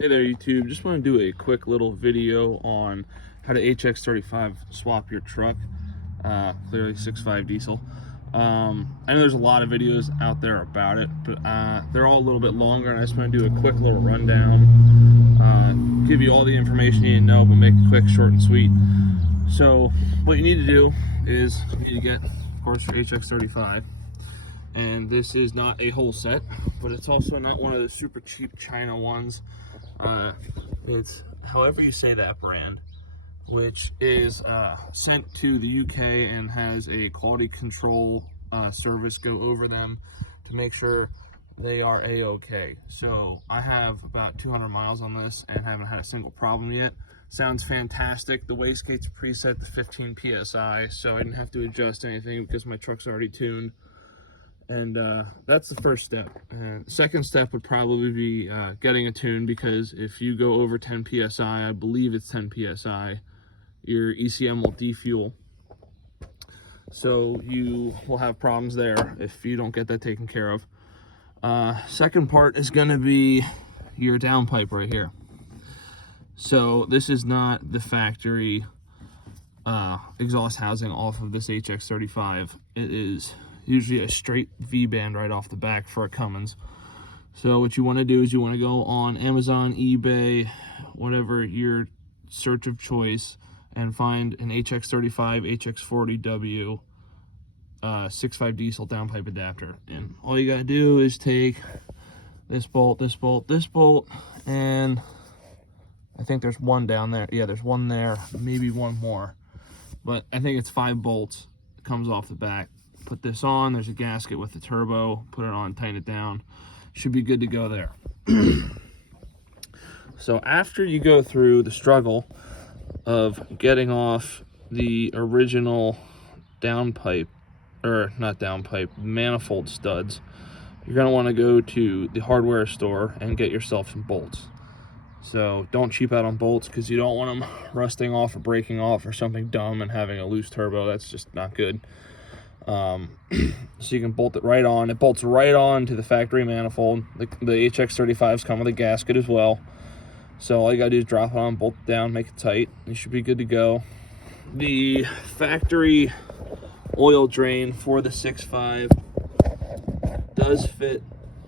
Hey there YouTube, just want to do a quick little video on how to HX35 swap your truck, clearly 6.5 diesel. I know there's a lot of videos out there about it, but they're all a little bit longer, and I just want to do a quick little rundown, give you all the information you need to know, but make it quick, short, and sweet. So what you need to do is you need to get, of course, your HX35. And this is not a whole set, but it's also not one of the super cheap China ones. It's however you say that brand, which is sent to the UK and has a quality control service go over them to make sure they are a-okay. So I have about 200 miles on this and haven't had a single problem yet. Sounds fantastic. The wastegate's preset to 15 psi, so I didn't have to adjust anything because my truck's already tuned. And that's the first step. And the second step would probably be getting a tune, because if you go over 10 psi, I believe it's 10 psi, your ECM will defuel. So you will have problems there if you don't get that taken care of. Second part is going to be your downpipe right here. So this is not the factory exhaust housing off of this HX35. It is usually a straight V-band right off the back for a Cummins. So what you want to do is you want to go on Amazon, eBay, whatever your search of choice, and find an HX35 HX40W 6.5 diesel downpipe adapter. And all you gotta do is take this bolt, this bolt, this bolt, and I think there's one down there. Yeah, there's one there, maybe one more, but I think it's 5 bolts. It comes off the back. Put this on, there's a gasket with the turbo, put it on, tighten it down, should be good to go there. So after you go through the struggle of getting off the original downpipe, or not downpipe, manifold studs, you're going to want to go to the hardware store and get yourself some bolts. So don't cheap out on bolts, because you don't want them rusting off or breaking off or something dumb and having a loose turbo. That's just not good. So you can bolt it right on. It bolts right on to the factory manifold. The HX35s come with a gasket as well. So all you gotta do is drop it on, bolt it down, make it tight. You should be good to go. The factory oil drain for the 6.5 does fit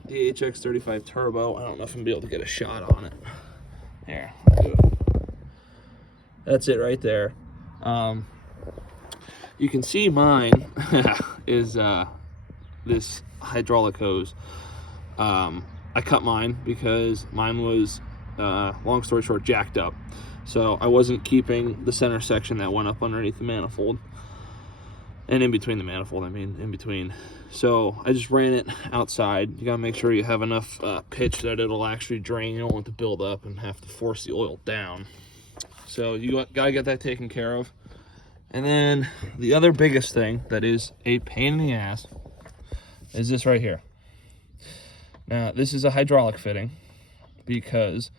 the HX35 turbo. I don't know if I'm gonna be able to get a shot on it. Here, that's it right there. You can see mine is this hydraulic hose. I cut mine because mine was, long story short, jacked up. So I wasn't keeping the center section that went up underneath the manifold. And in between the manifold, I mean, in between. So I just ran it outside. You gotta make sure you have enough pitch that it'll actually drain. You don't want it to build up and have to force the oil down. So you gotta get that taken care of. And then the other biggest thing that is a pain in the ass is this right here. Now, this is a hydraulic fitting, because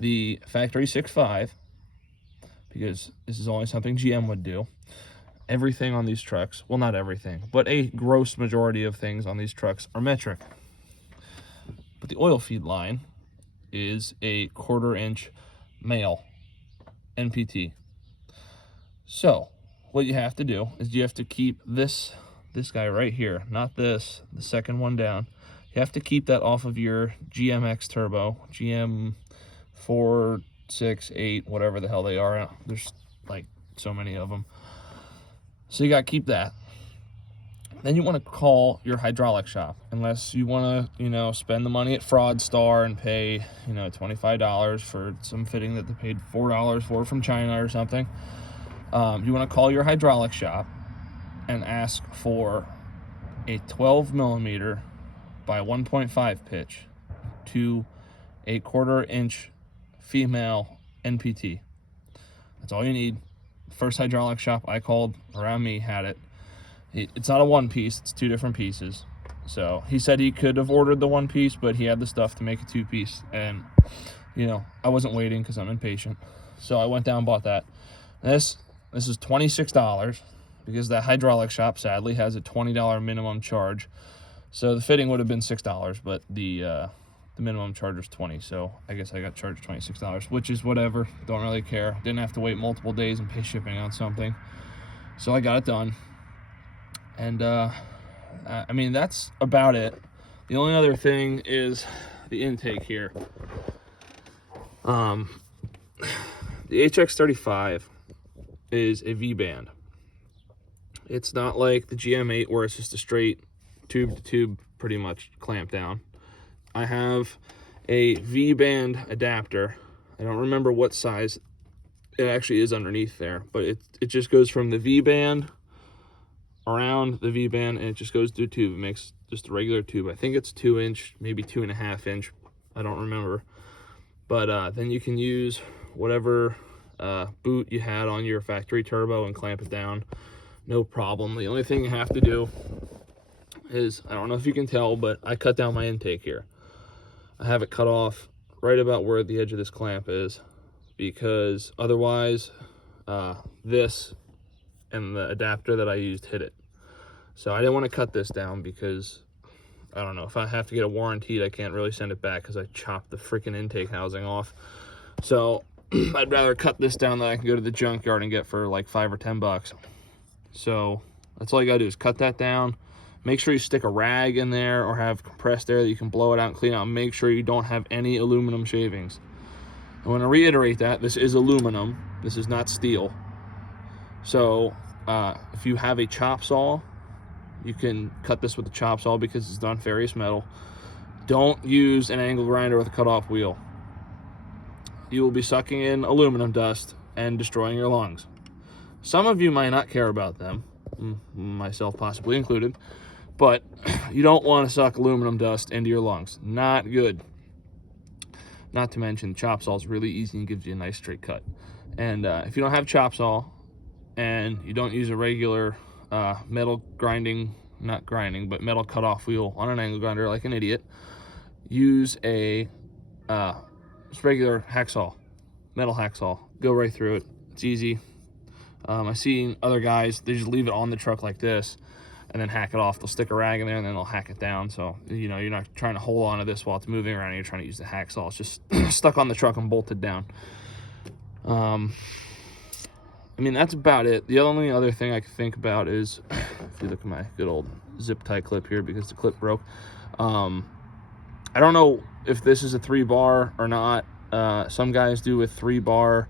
the factory 6.5, because this is only something GM would do, everything on these trucks, well, not everything, but a gross majority of things on these trucks are metric. But the oil feed line is a 1/4 inch male NPT. So what you have to do is you have to keep this guy right here, not this, the second one down. You have to keep that off of your GMX turbo, GM 4, 6, 8, whatever the hell they are. There's like so many of them. So you got to keep that. Then you want to call your hydraulic shop, unless you want to, you know, spend the money at Fraud Star and pay, you know, $25 for some fitting that they paid $4 for from China or something. You want to call your hydraulic shop and ask for a 12 millimeter by 1.5 pitch to a 1/4 inch female NPT. That's all you need. First hydraulic shop I called around me had it. It's not a one piece, it's 2 different pieces. So he said he could have ordered the 1 piece, but he had the stuff to make a 2 piece. And, you know, I wasn't waiting because I'm impatient. So I went down and bought that. This is $26, because that hydraulic shop sadly has a $20 minimum charge. So the fitting would have been $6, but the the minimum charge was $20, so I guess I got charged $26, which is whatever. Don't really care. Didn't have to wait multiple days and pay shipping on something, so I got it done. And I mean, that's about it. The only other thing is the intake here. The HX35 is a V-band. It's not like the GM8 where it's just a straight tube to tube pretty much clamp down. I have a V-band adapter. I don't remember what size it actually is underneath there, but it just goes from the V-band around the V-band, and it just goes through tube. It makes just a regular tube. I think it's 2-inch, maybe 2.5-inch. I don't remember. But then you can use whatever boot you had on your factory turbo and clamp it down. No problem. The only thing you have to do is, I don't know if you can tell, but I cut down my intake here. I have it cut off right about where the edge of this clamp is, because otherwise this and the adapter that I used hit it. So I didn't want to cut this down because, I don't know, if I have to get it warranted, I can't really send it back because I chopped the freaking intake housing off. So I'd rather cut this down than I can go to the junkyard and get for like $5 or $10. So that's all you gotta do is cut that down. Make sure you stick a rag in there or have compressed air that you can blow it out and clean out. Make sure you don't have any aluminum shavings. I want to reiterate that this is aluminum. This is not steel. So if you have a chop saw, you can cut this with a chop saw because it's non-ferrous metal. Don't use an angle grinder with a cutoff wheel. You will be sucking in aluminum dust and destroying your lungs. Some of you might not care about them, myself possibly included, but you don't want to suck aluminum dust into your lungs. Not good. Not to mention, chop saw is really easy and gives you a nice straight cut. And if you don't have chop saw and you don't use a regular metal grinding, not grinding, but metal cutoff wheel on an angle grinder like an idiot, use a just regular hacksaw, metal hacksaw. Go right through it. It's easy. I've seen other guys, they just leave it on the truck like this and then hack it off. They'll stick a rag in there and then they'll hack it down. So, you know, you're not trying to hold on to this while it's moving around. You're trying to use the hacksaw. It's just stuck on the truck and bolted down. I mean, that's about it. The only other thing I can think about is, if you look at my good old zip tie clip here because the clip broke. I don't know if this is a 3-bar or not. Some guys do a 3-bar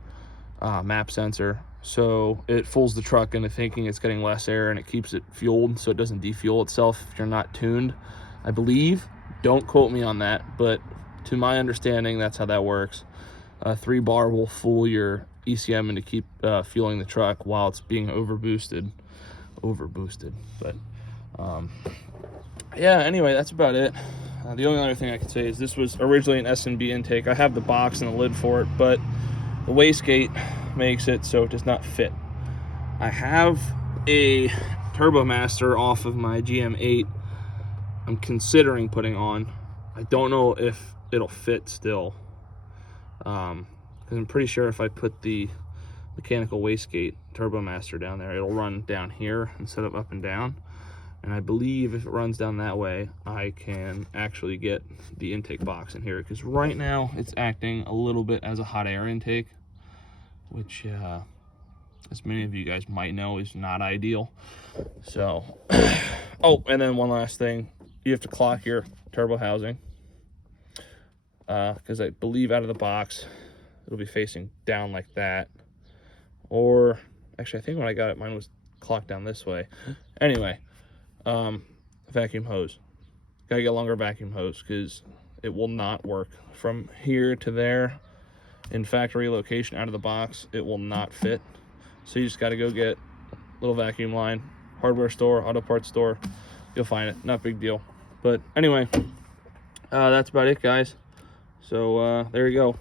map sensor. So it fools the truck into thinking it's getting less air and it keeps it fueled so it doesn't defuel itself if you're not tuned, I believe. Don't quote me on that, but to my understanding, that's how that works. A 3-bar will fool your ECM into keep fueling the truck while it's being overboosted. But yeah, anyway, that's about it. The only other thing I can say is this was originally an S&B intake. I have the box and the lid for it, but the wastegate makes it so it does not fit. I have a Turbo Master off of my GM8 I'm considering putting on. I don't know if it'll fit still, because I'm pretty sure if I put the mechanical wastegate Turbo Master down there, it'll run down here instead of up and down. And I believe if it runs down that way, I can actually get the intake box in here, because right now it's acting a little bit as a hot air intake, which as many of you guys might know is not ideal. So oh, and then one last thing, you have to clock your turbo housing, because I believe out of the box it'll be facing down like that, or actually I think when I got it mine was clocked down this way. Anyway, vacuum hose, gotta get a longer vacuum hose because it will not work from here to there in factory location out of the box. It will not fit, so you just got to go get a little vacuum line, hardware store, auto parts store, you'll find it. Not a big deal. But anyway, that's about it, guys. So there you go.